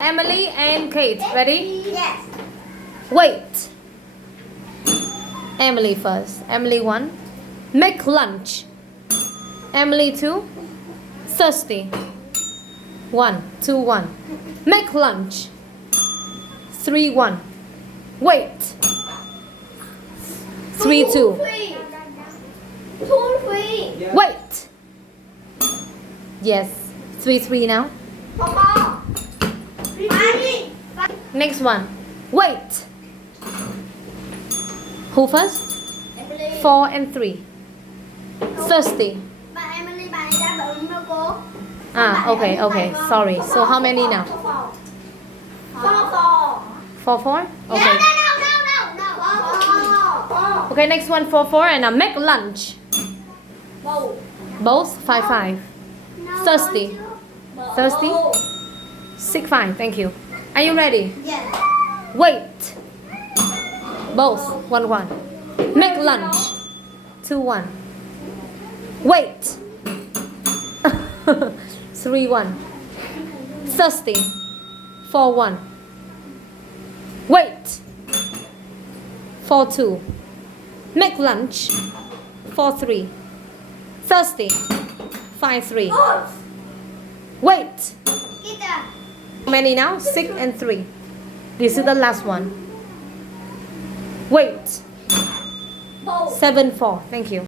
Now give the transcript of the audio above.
Emily and Kate, ready? Yes. Wait. Emily first. Emily 1. Make lunch. Emily 2. Thirsty. 1, 2, 1. Make lunch. 3, 1. Wait. 3, 2. 2, 3. Wait. Yes. 3, 3 now. Papa. Next one. Wait. Who first? 4 and 3. Thirsty. Bạn Emily bạn đã bị ứng đâu cô? Okay. Sorry. So how many now? 4. 4, 4? Okay. No. Okay, next one 4, 4 and make lunch. Both 5, 5. Thirsty. 6, 5. Thank you. Are you ready? Yes. Wait. Both 1, 1. Make lunch. 2, 1. Wait. 3, 1. Thirsty. 4, 1. Wait. 4, 2. Make lunch. 4, 3. Thirsty. 5, 3. Wait. Kita. How many now? 6 and 3. This is the last one. Wait. 7, 4. Thank you.